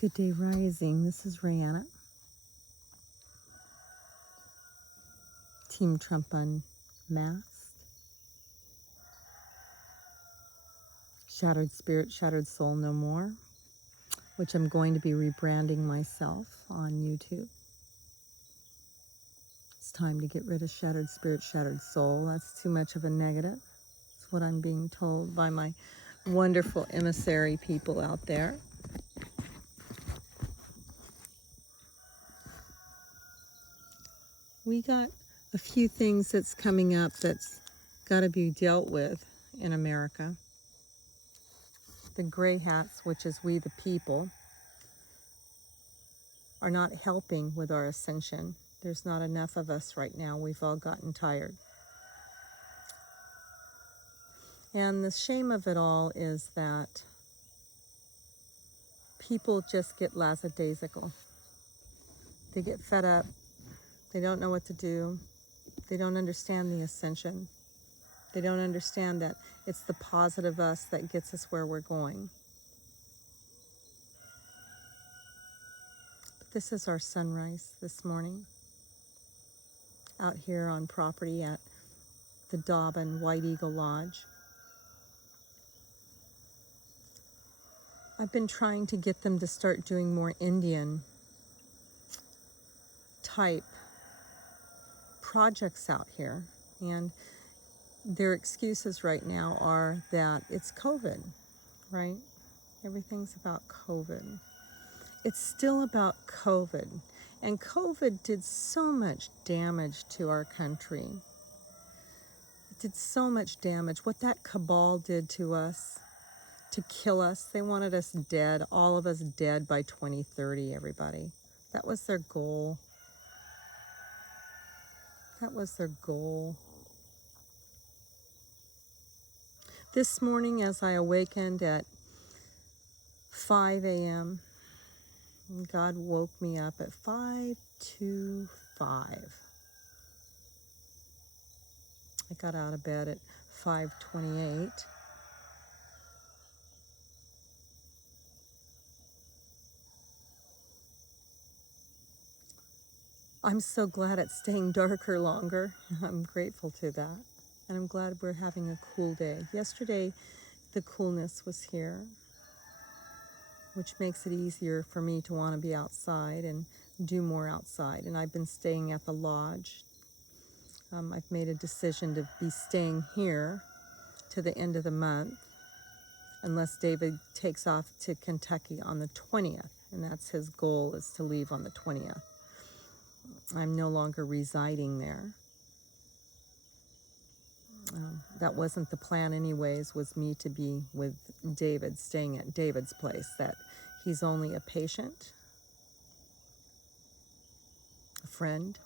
Good day rising. This is Rihanna. Team Trump Unmasked. Shattered Spirit, Shattered Soul No More, which I'm going to be rebranding myself on YouTube. It's time to get rid of Shattered Spirit, Shattered Soul. That's too much of a negative. That's what I'm being told by my wonderful emissary people out there. We got a few things that's coming up that's got to be dealt with in America. The gray hats, which is we the people, are not helping with our ascension. There's not enough of us right now. We've all gotten tired. And the shame of it all is that people just get lackadaisical. They get fed up. They don't know what to do. They don't understand the ascension. They don't understand that it's the positive us that gets us where we're going. But this is our sunrise this morning out here on property at the Dobbin White Eagle Lodge. I've been trying to get them to start doing more Indian type projects out here, and their excuses right now are that it's COVID, right? Everything's about COVID. It's still about COVID, and COVID did so much damage to our country. It did so much damage. What that cabal did to us, to kill us, they wanted us dead, all of us dead by 2030, everybody. That was their goal. That was their goal. This morning as I awakened at 5 a.m., God woke me up at 5:25. I got out of bed at 5:28. I'm so glad it's staying darker longer. I'm grateful to that. And I'm glad we're having a cool day. Yesterday, the coolness was here, which makes it easier for me to want to be outside and do more outside. And I've been staying at the lodge. I've made a decision to be staying here to the end of the month, unless David takes off to Kentucky on the 20th. And that's his goal, is to leave on the 20th. I'm no longer residing there. That wasn't the plan anyways, was me to be with David, staying at David's place, that he's only a patient, a friend,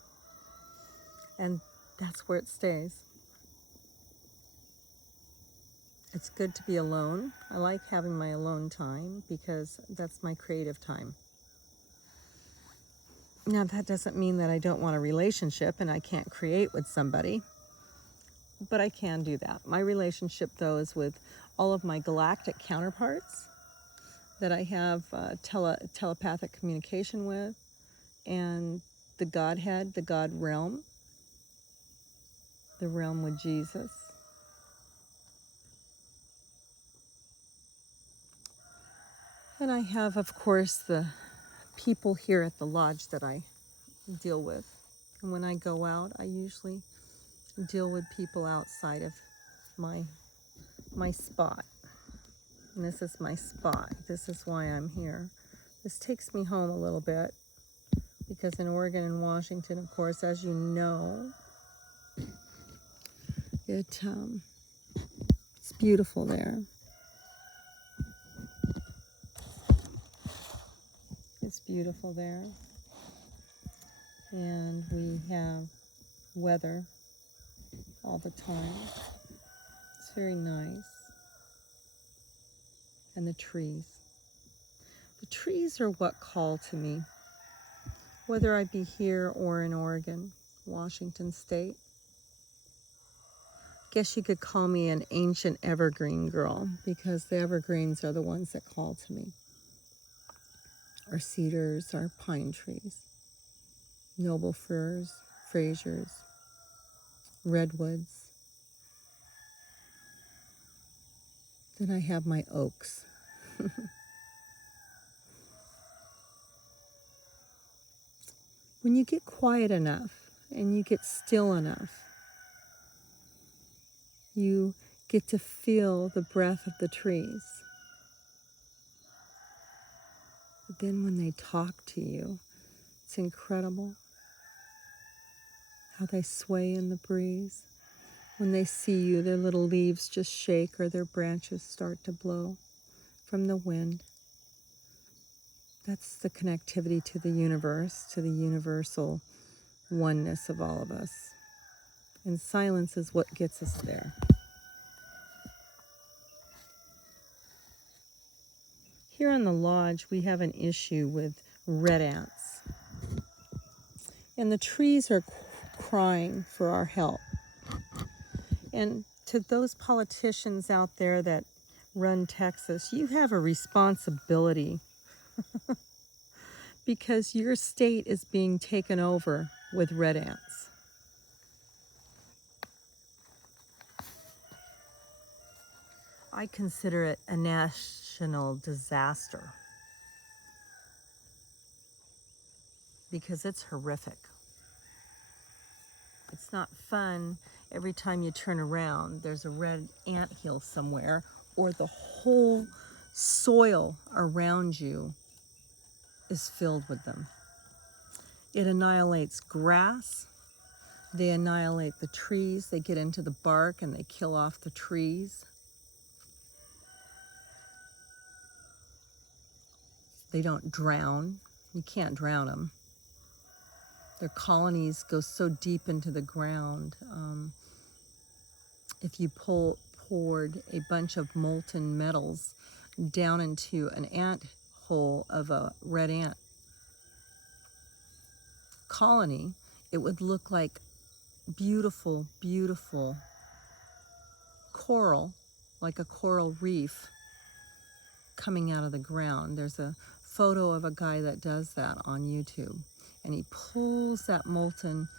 and that's where it stays. It's good to be alone. I like having my alone time because that's my creative time. Now, that doesn't mean that I don't want a relationship and I can't create with somebody, but I can do that. My relationship, though, is with all of my galactic counterparts that I have telepathic communication with, and the Godhead, the God realm, the realm with Jesus. And I have, of course, the people here at the lodge that I deal with. And when I go out, I usually deal with people outside of my spot. And this is my spot. This is why I'm here. This takes me home a little bit, because in Oregon and Washington, of course, as you know, it's beautiful there. It's beautiful there. And we have weather all the time. It's very nice. And the trees. The trees are what call to me, whether I be here or in Oregon, Washington State. Guess you could call me an ancient evergreen girl, because the evergreens are the ones that call to me. our cedars, our pine trees, noble firs, Frasers, redwoods. Then I have my oaks. When you get quiet enough and you get still enough, you get to feel the breath of the trees. But then when they talk to you, it's incredible how they sway in the breeze. When they see you, their little leaves just shake or their branches start to blow from the wind. That's the connectivity to the universe, to the universal oneness of all of us. And silence is what gets us there. Here on the lodge, we have an issue with red ants. And the trees are crying for our help. And to those politicians out there that run Texas, you have a responsibility because your state is being taken over with red ants. I consider it a national disaster because it's horrific. It's not fun every time you turn around, there's a red anthill somewhere, or the whole soil around you is filled with them. It annihilates grass. They annihilate the trees. They get into the bark and they kill off the trees. They don't drown. You can't drown them. Their colonies go so deep into the ground. If you poured a bunch of molten metals down into an ant hole of a red ant colony, it would look like beautiful, beautiful coral, like a coral reef coming out of the ground. There's a photo of a guy that does that on YouTube, and he pulls that molten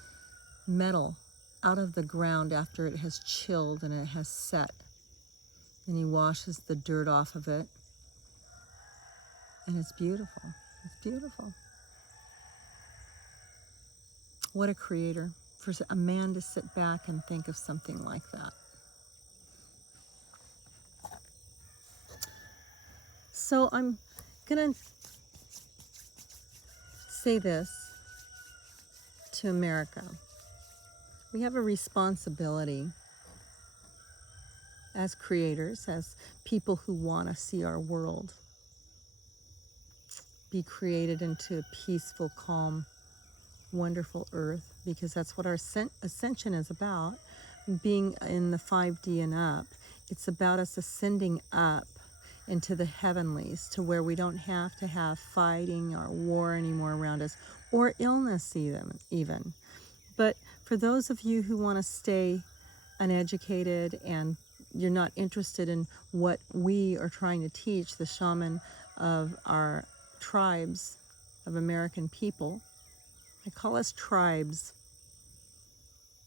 metal out of the ground after it has chilled and it has set, and he washes the dirt off of it, and it's beautiful. It's beautiful. What a creator, for a man to sit back and think of something like that. So I'm gonna say this to America. We have a responsibility as creators, as people who want to see our world be created into a peaceful, calm, wonderful earth, because that's what our ascension is about, being in the 5D and up. It's about us ascending up into the heavenlies, to where we don't have to have fighting or war anymore around us, or illness even. But for those of you who want to stay uneducated and you're not interested in what we are trying to teach, the shaman of our tribes of American people, I call us tribes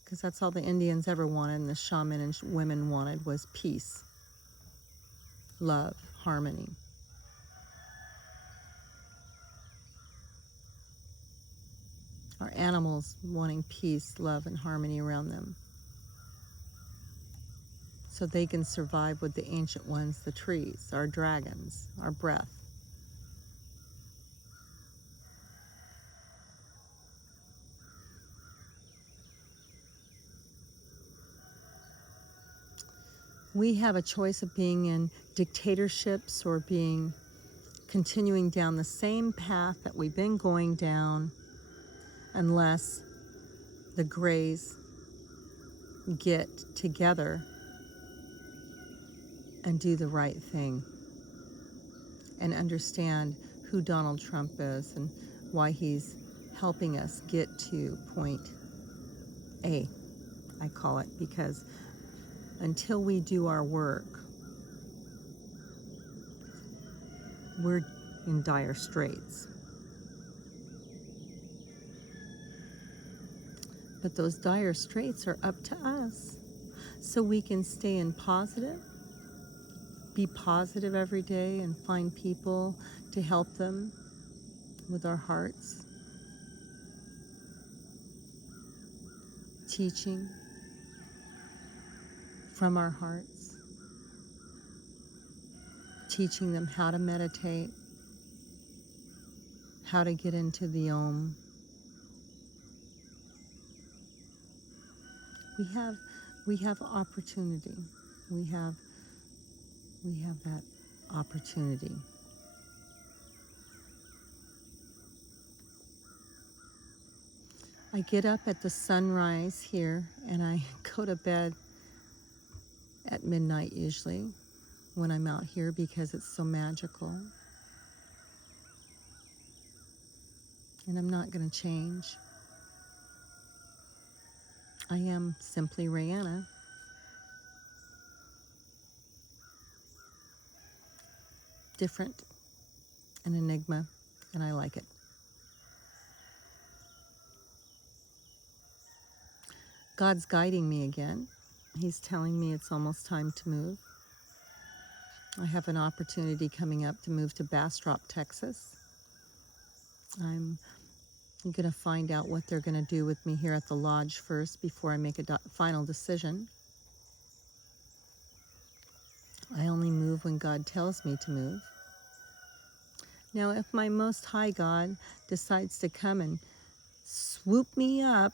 because that's all the Indians ever wanted, and the shaman and women wanted was peace, love, harmony. Our animals wanting peace, love, and harmony around them, so they can survive with the ancient ones, the trees, our dragons, our breath. We have a choice of being in dictatorships or continuing down the same path that we've been going down, unless the Greys get together and do the right thing and understand who Donald Trump is and why he's helping us get to point A, I call it, because until we do our work, we're in dire straits. But those dire straits are up to us. So we can stay in positive, be positive every day, and find people to help them with our hearts, teaching from our hearts, teaching them how to meditate, how to get into the Om. We have opportunity. We have that opportunity. I get up at the sunrise here and I go to bed at midnight usually when I'm out here because it's so magical. And I'm not going to change. I am simply Rayanna. Different, an enigma, and I like it. God's guiding me again. He's telling me it's almost time to move. I have an opportunity coming up to move to Bastrop, Texas. I'm going to find out what they're going to do with me here at the lodge first before I make a final decision. I only move when God tells me to move. Now, if my Most High God decides to come and swoop me up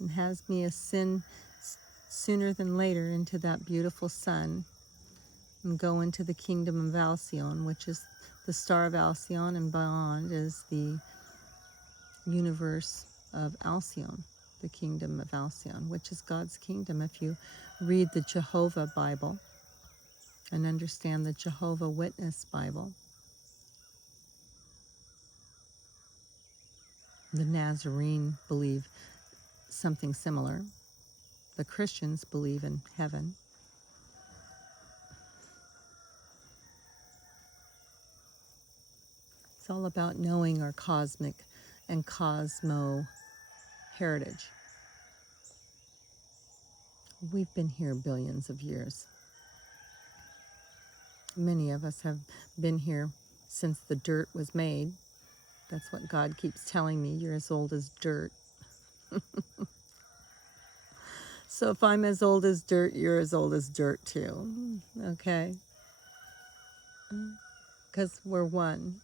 and has me ascend sooner than later into that beautiful sun and go into the kingdom of Alcyon, which is the star of Alcyon, and beyond is the universe of Alcyon, the kingdom of Alcyon, which is God's kingdom. If you read the Jehovah Bible and understand the Jehovah Witness Bible, the Nazarene believe something similar. The Christians believe in heaven. It's all about knowing our cosmic and cosmo heritage. We've been here billions of years. Many of us have been here since the dirt was made. That's what God keeps telling me. You're as old as dirt. So if I'm as old as dirt, you're as old as dirt too. Okay? Because we're one.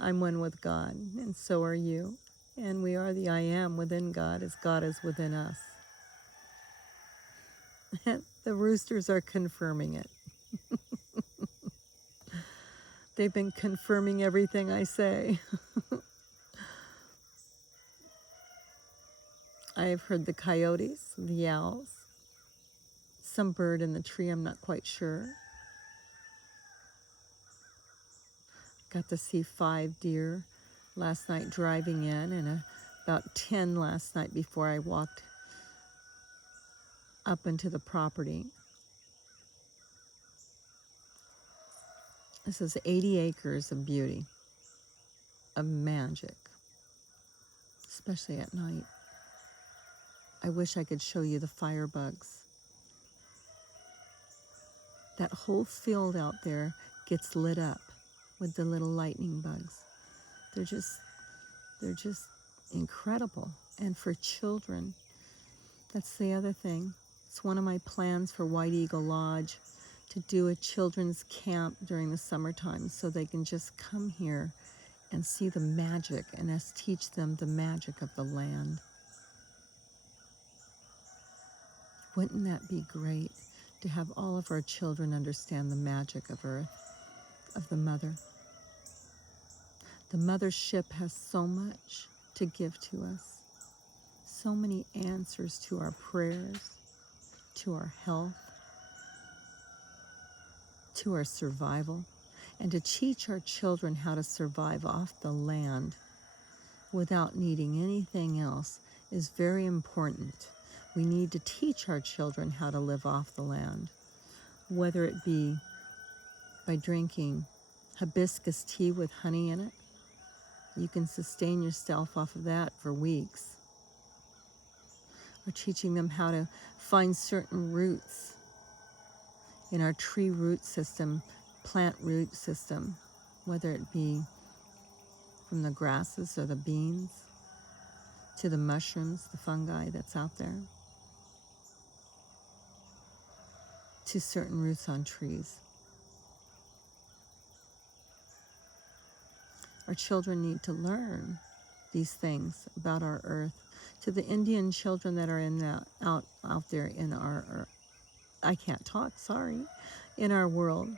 I'm one with God, and so are you. And we are the I am within God as God is within us. The roosters are confirming it. They've been confirming everything I say. I have heard the coyotes, the owls, some bird in the tree, I'm not quite sure. Got to see 5 deer last night driving in, and about 10 last night before I walked up into the property. This is 80 acres of beauty, of magic, especially at night. I wish I could show you the firebugs. That whole field out there gets lit up with the little lightning bugs. They're just incredible. And for children, that's the other thing. It's one of my plans for White Eagle Lodge to do a children's camp during the summertime so they can just come here and see the magic and us teach them the magic of the land. Wouldn't that be great to have all of our children understand the magic of Earth, of the Mother? The mothership has so much to give to us, so many answers to our prayers, to our health, to our survival, and to teach our children how to survive off the land without needing anything else is very important. We need to teach our children how to live off the land, whether it be by drinking hibiscus tea with honey in it. You can sustain yourself off of that for weeks. We're teaching them how to find certain roots in our tree root system, plant root system, whether it be from the grasses or the beans to the mushrooms, the fungi that's out there, to certain roots on trees. Our children need to learn these things about our earth. To the Indian children that are in that out there in our I can't talk, sorry, in our world,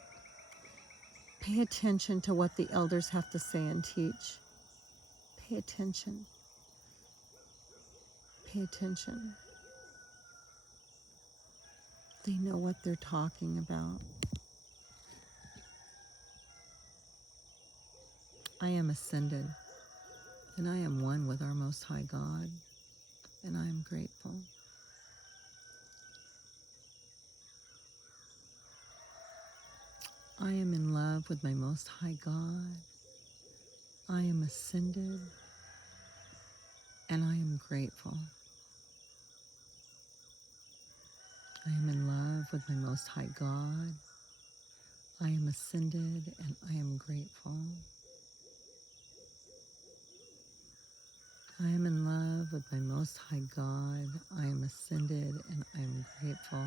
pay attention to what the elders have to say and teach. Pay attention. Pay attention. They know what they're talking about. I am ascended, and I am one with our Most High God, and I am grateful. I am in love with my Most High God. I am ascended, and I am grateful. I am in love with my Most High God. I am ascended, and I am grateful. I am in love with my Most High God. I am ascended, and I am grateful.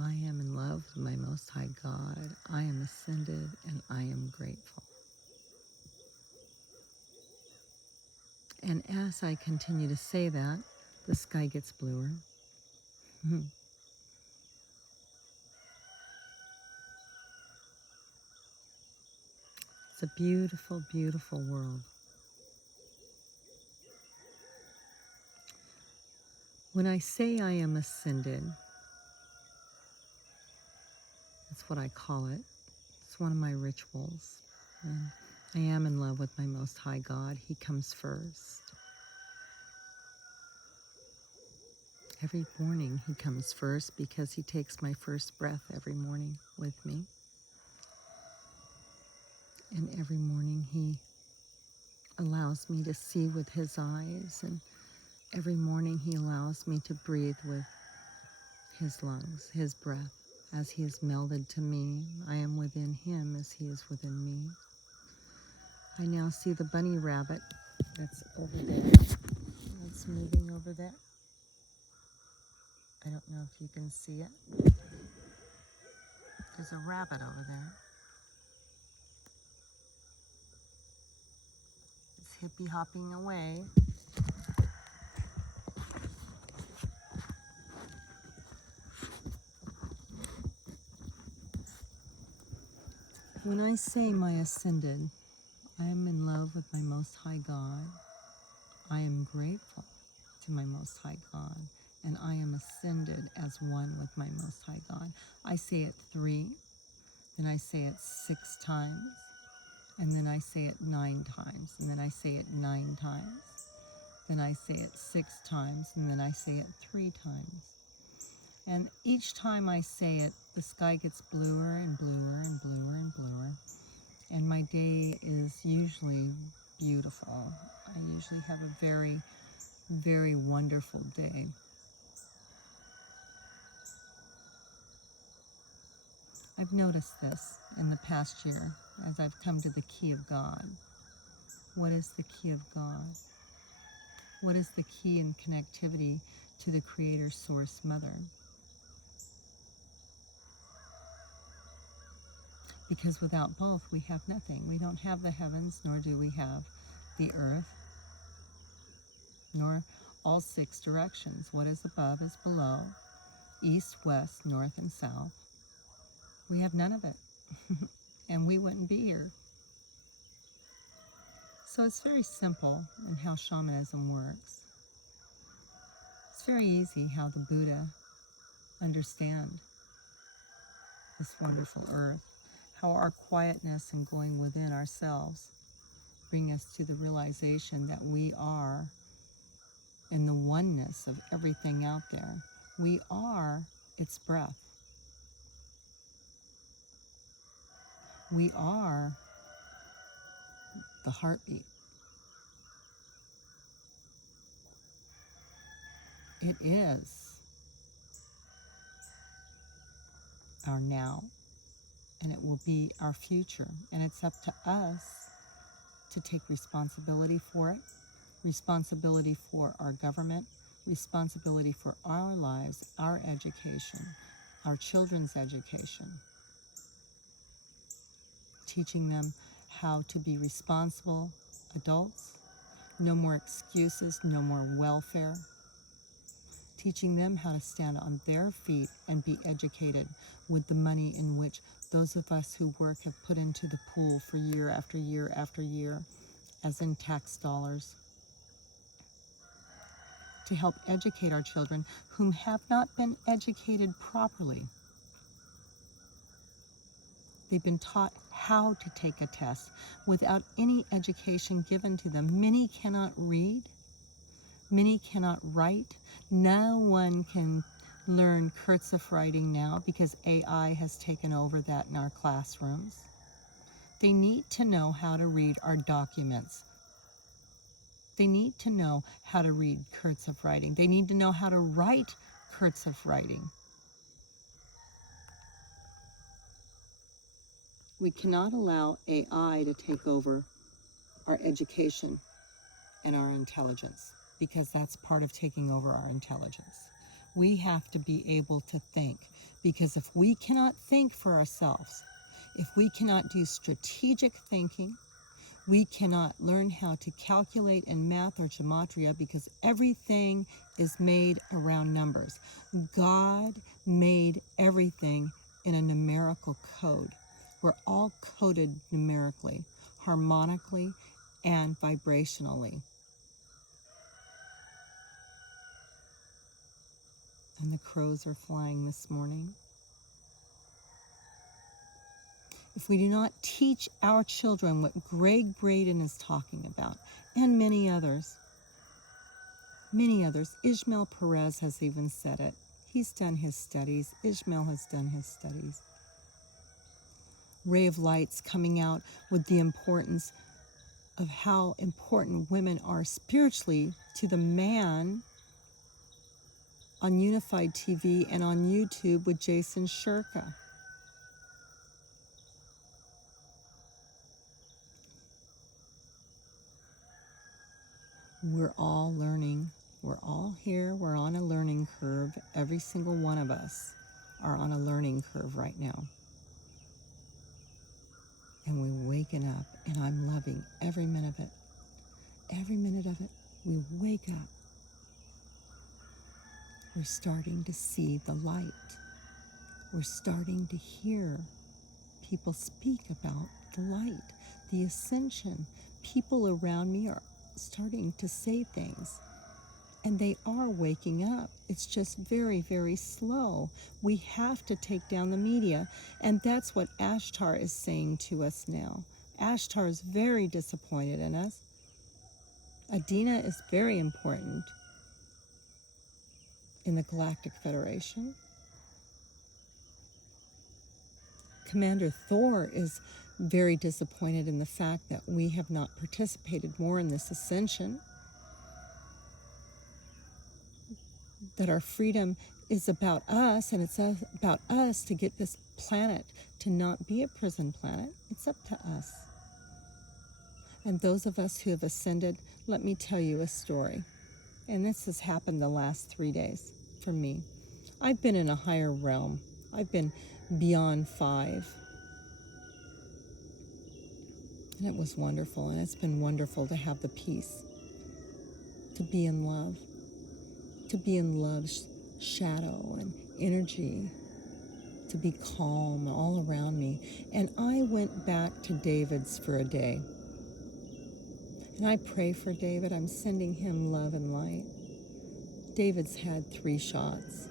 I am in love with my Most High God. I am ascended, and I am grateful. And as I continue to say that, the sky gets bluer. It's a beautiful, beautiful world. When I say I am ascended, that's what I call it. It's one of my rituals. And I am in love with my Most High God. He comes first. Every morning he comes first because he takes my first breath every morning with me. And every morning he allows me to see with his eyes, and every morning he allows me to breathe with his lungs, his breath. As he is melded to me, I am within him as he is within me. I now see the bunny rabbit that's over there. It's moving over there. I don't know if you can see it. There's a rabbit over there. It's hippie hopping away. When I say my ascended, I am in love with my Most High God. I am grateful to my Most High God, and I am ascended as one with my Most High God. I say it 3, then I say it 6 times, and then I say it 9 times, and then I say it 9 times, then I say it 6 times, and then I say it 3 times. And each time I say it, the sky gets bluer and bluer and bluer and bluer, and my day is usually beautiful. I usually have a very, very wonderful day. I've noticed this in the past year as I've come to the key of God. What is the key of God? What is the key in connectivity to the Creator Source Mother? Because without both, we have nothing. We don't have the heavens, nor do we have the earth, nor all 6 directions. What is above is below, east, west, north, and south. We have none of it, and we wouldn't be here. So it's very simple in how shamanism works. It's very easy how the Buddha understand this wonderful earth, how our quietness and going within ourselves bring us to the realization that we are in the oneness of everything out there. We are its breath. We are the heartbeat. It is our now, and it will be our future. And it's up to us to take responsibility for it, responsibility for our government, responsibility for our lives, our education, our children's education, teaching them how to be responsible adults, no more excuses, no more welfare, teaching them how to stand on their feet and be educated with the money in which those of us who work have put into the pool for year after year after year, as in tax dollars, to help educate our children whom have not been educated properly. They've been taught how to take a test without any education given to them. Many cannot read. Many cannot write. No one can learn cursive writing now because AI has taken over that in our classrooms. They need to know how to read our documents. They need to know how to read cursive writing. They need to know how to write cursive writing. We cannot allow AI to take over our education and our intelligence, because that's part of taking over our intelligence. We have to be able to think, because if we cannot think for ourselves, if we cannot do strategic thinking, we cannot learn how to calculate in math or gematria, because everything is made around numbers. God made everything in a numerical code. We're all coded numerically, harmonically, and vibrationally. And the crows are flying this morning. If we do not teach our children what Greg Braden is talking about, and many others, Ishmael Perez has even said it. He's done his studies. Ishmael has done his studies. Ray of Light's coming out with the importance of how important women are spiritually to the man on Unified TV and on YouTube with Jason Shirka. We're all learning. We're all here. We're on a learning curve. Every single one of us are on a learning curve right now. And we're waking up, and I'm loving every minute of it. Every minute of it. We wake up. We're starting to see the light. We're starting to hear people speak about the light, the ascension. People around me are starting to say things, and they are waking up. It's just very, very slow. We have to take down the media, and that's what Ashtar is saying to us now. Ashtar is very disappointed in us. Adina is very important in the Galactic Federation. Commander Thor is very disappointed in the fact that we have not participated more in this ascension, that our freedom is about us, and it's about us to get this planet to not be a prison planet. It's up to us. And those of us who have ascended, let me tell you a story. And this has happened the last 3 days for me. I've been in a higher realm. I've been beyond 5. And it was wonderful, and it's been wonderful to have the peace, to be in love, to be in love's shadow and energy, to be calm all around me. And I went back to David's for a day. And I pray for David. I'm sending him love and light. David's had 3 shots.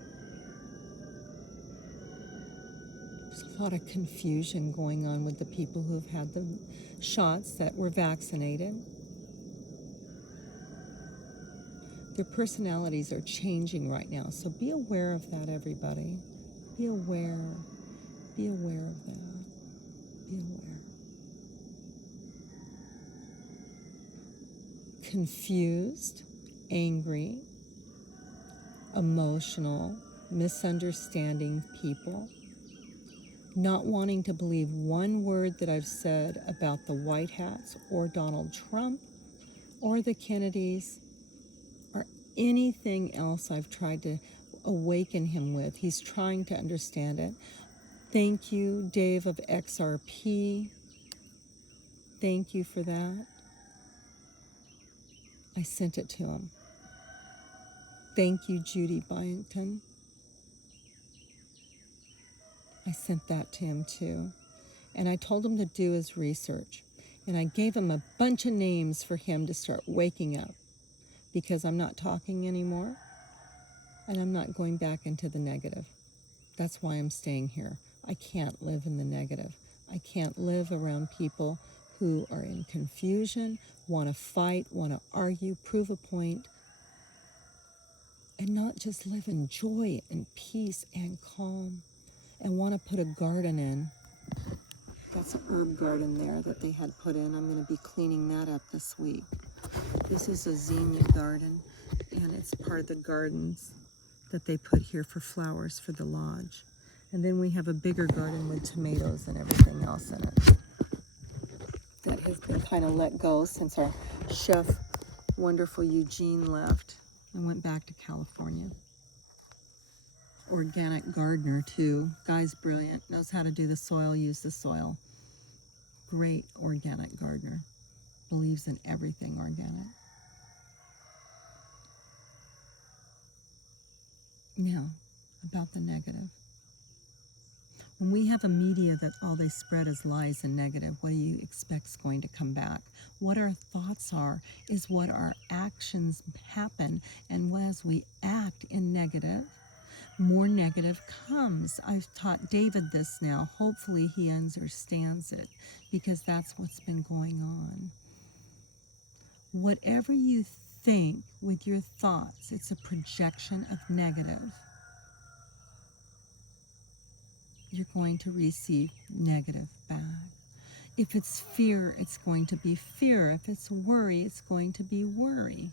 There's a lot of confusion going on with the people who have had the shots that were vaccinated. Their personalities are changing right now, so be aware of that, everybody. Be aware of that. Be aware. Confused, angry, emotional, misunderstanding people, not wanting to believe one word that I've said about the White Hats or Donald Trump or the Kennedys or anything else I've tried to awaken him with. He's trying to understand it. Thank you, Dave of XRP. Thank you for that. I sent it to him. Thank you, Judy Byington. I sent that to him too. And I told him to do his research. And I gave him a bunch of names for him to start waking up, because I'm not talking anymore and I'm not going back into the negative. That's why I'm staying here. I can't live in the negative. I can't live around people who are in confusion, want to fight, want to argue, prove a point, and not just live in joy and peace and calm and want to put a garden in. That's an herb garden there that they had put in. I'm going to be cleaning that up this week. This is a zinnia garden, and it's part of the gardens that they put here for flowers for the lodge. And then we have a bigger garden with tomatoes and everything else in it that has been kind of let go since our chef, wonderful Eugene, left and went back to California. Organic gardener too. Guy's brilliant, knows how to do the soil, use the soil. Great organic gardener. Believes in everything organic. Now, about the negative. When we have a media that all they spread is lies and negative, what do you expect is going to come back? What our thoughts are is what our actions happen. And as we act in negative, more negative comes. I've taught David this now. Hopefully he understands it, because that's what's been going on. Whatever you think with your thoughts, it's a projection of negative. You're going to receive negative back. If it's fear, it's going to be fear. If it's worry, it's going to be worry.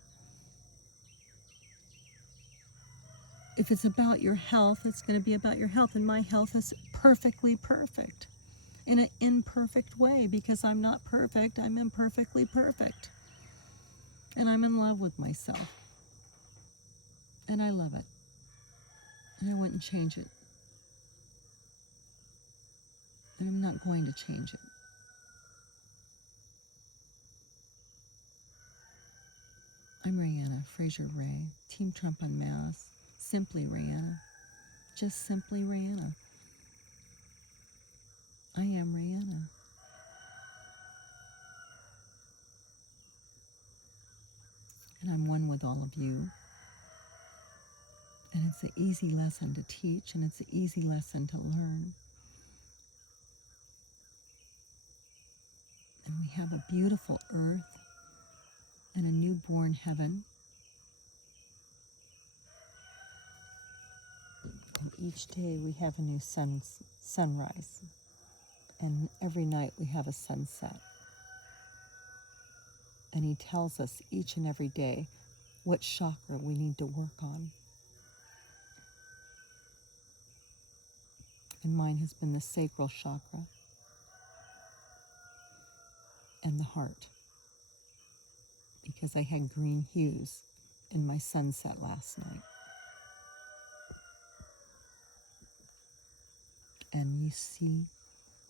If it's about your health, it's going to be about your health. And my health is perfectly perfect in an imperfect way, because I'm not perfect. I'm imperfectly perfect. And I'm in love with myself. And I love it. And I wouldn't change it. And I'm not going to change it. I'm Rayanna, Fraser Ray, Team Trump Unmasked, Simply Rayanna, just Simply Rayanna. I am Rayanna. And I'm one with all of you. And it's an easy lesson to teach, and it's an easy lesson to learn. And we have a beautiful earth and a newborn heaven. And each day we have a new sunrise. And every night we have a sunset. And he tells us each and every day what chakra we need to work on. And mine has been the sacral chakra and the heart, because I had green hues in my sunset last night. And you see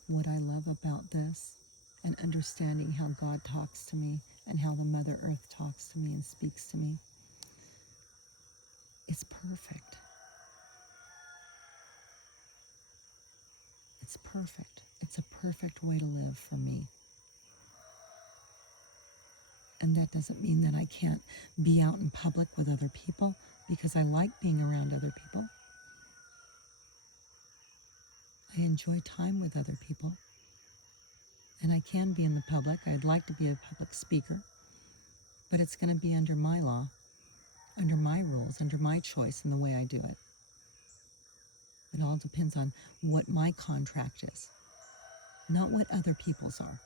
what I love about this, and understanding how God talks to me and how the Mother Earth talks to me and speaks to me. It's perfect. It's perfect. It's a perfect way to live for me. And that doesn't mean that I can't be out in public with other people, because I like being around other people. I enjoy time with other people. And I can be in the public. I'd like to be a public speaker. But it's going to be under my law, under my rules, under my choice and the way I do it. It all depends on what my contract is. not what other people's are.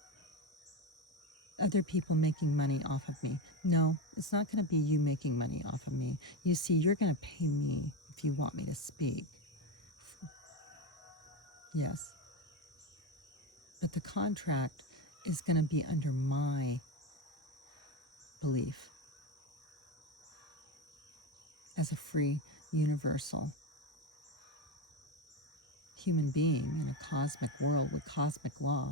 Other people making money off of me. No, it's not going to be you making money off of me. You see, you're going to pay me if you want me to speak. Yes. But the contract is going to be under my belief as a free, universal human being in a cosmic world with cosmic law,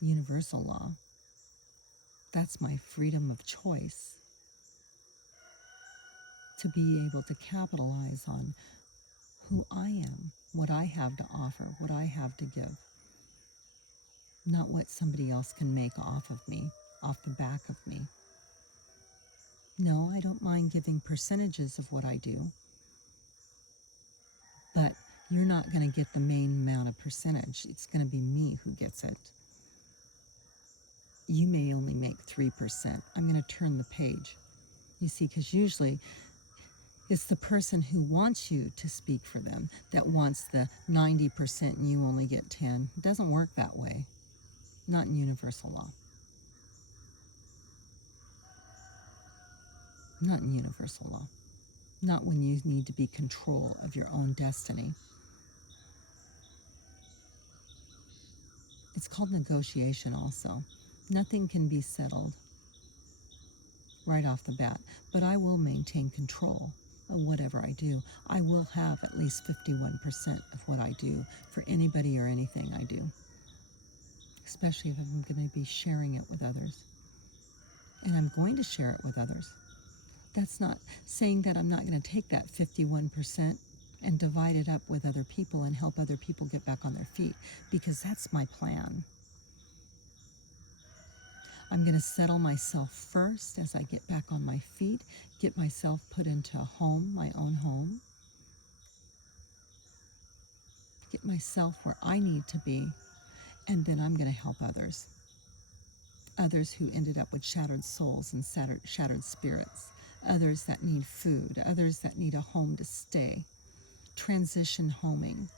universal law. That's my freedom of choice to be able to capitalize on who I am, what I have to offer, what I have to give, not what somebody else can make off of me, off the back of me. No, I don't mind giving percentages of what I do, but you're not going to get the main amount of percentage. It's going to be me who gets it. You may only make 3%. I'm going to turn the page. You see, because usually it's the person who wants you to speak for them that wants the 90% and you only get 10. It doesn't work that way. Not in universal law. Not in universal law. Not when you need to be control of your own destiny. It's called negotiation also. Nothing can be settled right off the bat, but I will maintain control of whatever I do. I will have at least 51% of what I do for anybody or anything I do, especially if I'm going to be sharing it with others. And I'm going to share it with others. That's not saying that I'm not going to take that 51% and divide it up with other people and help other people get back on their feet, because that's my plan. I'm going to settle myself first as I get back on my feet, get myself put into a home, my own home, get myself where I need to be, and then I'm going to help others. Others who ended up with shattered souls and shattered spirits, others that need food, others that need a home to stay, transition homing,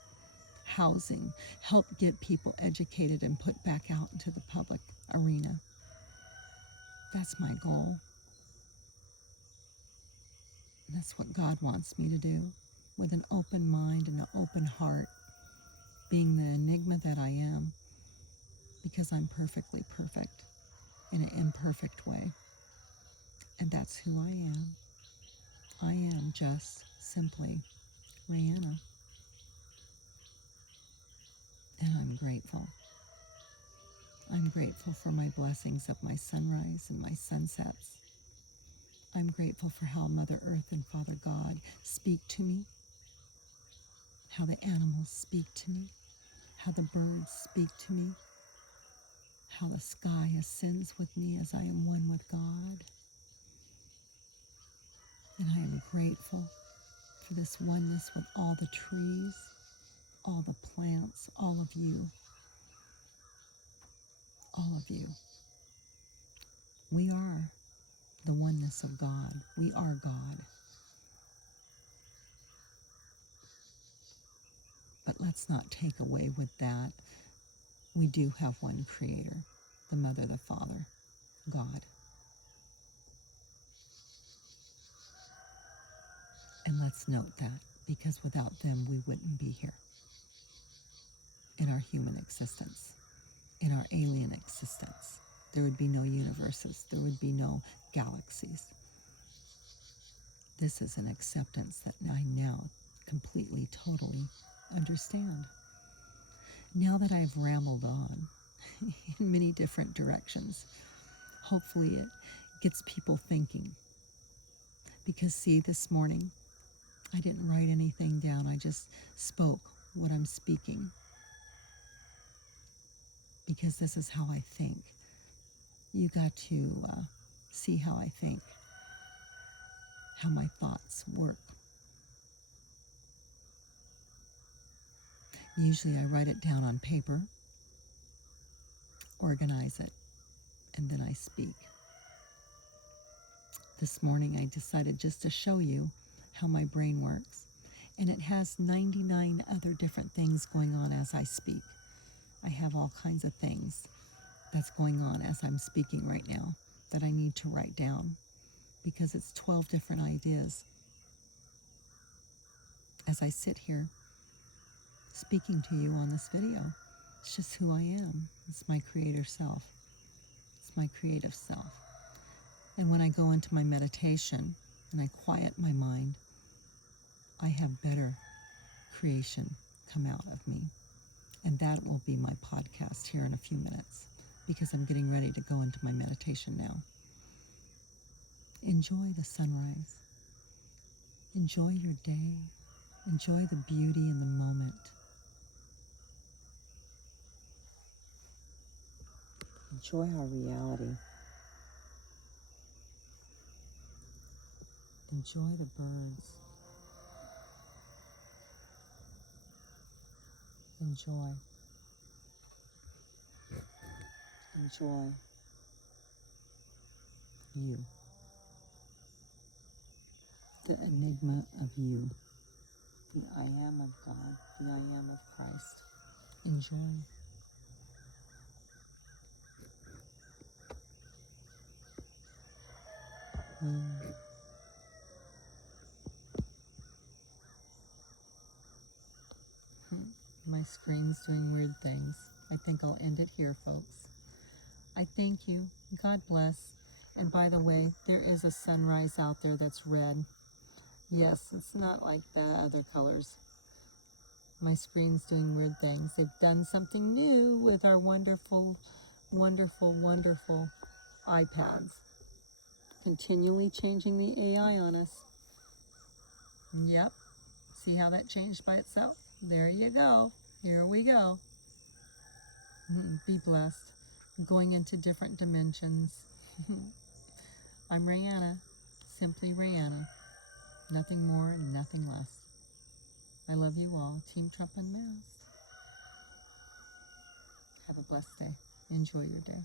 housing, help get people educated and put back out into the public arena. That's my goal. That's what God wants me to do, with an open mind and an open heart, being the enigma that I am, because I'm perfectly perfect in an imperfect way. And that's who I am. I am just simply Rihanna. And I'm grateful. I'm grateful for my blessings of my sunrise and my sunsets. I'm grateful for how Mother Earth and Father God speak to me, how the animals speak to me, how the birds speak to me, how the sky ascends with me as I am one with God. And I am grateful for this oneness with all the trees, all the plants, all of you. All of you. We are the oneness of God. We are God. But let's not take away with that. We do have one Creator, the Mother, the Father, God. And let's note that, because without them, we wouldn't be here in our human existence, in our alien existence. There would be no universes. There would be no galaxies. This is an acceptance that I now completely, totally understand. Now that I've rambled on in many different directions, hopefully it gets people thinking. Because see, this morning, I didn't write anything down. I just spoke what I'm speaking. Because this is how I think. You got to see how I think, how my thoughts work. Usually I write it down on paper, organize it, and then I speak. This morning I decided just to show you how my brain works. And it has 99 other different things going on as I speak. I have all kinds of things that's going on as I'm speaking right now that I need to write down because it's 12 different ideas. As I sit here speaking to you on this video, it's just who I am. It's my creator self. It's my creative self. And when I go into my meditation and I quiet my mind, I have better creation come out of me. And that will be my podcast here in a few minutes because I'm getting ready to go into my meditation now. Enjoy the sunrise. Enjoy your day. Enjoy the beauty in the moment. Enjoy our reality. Enjoy the birds. Enjoy. Enjoy you. The enigma of you. The I am of God. The I am of Christ. Enjoy. My screen's doing weird things. I think I'll end it here, folks. I thank you. God bless. And by the way, there is a sunrise out there that's red. Yes, it's not like the other colors. My screen's doing weird things. They've done something new with our wonderful, wonderful, wonderful iPads. Continually changing the AI on us. Yep. See how that changed by itself? There you go. Here we go. Be blessed. Going into different dimensions. I'm Rayanna. Simply Rayanna. Nothing more and nothing less. I love you all. Team Trump Unmasked. Have a blessed day. Enjoy your day.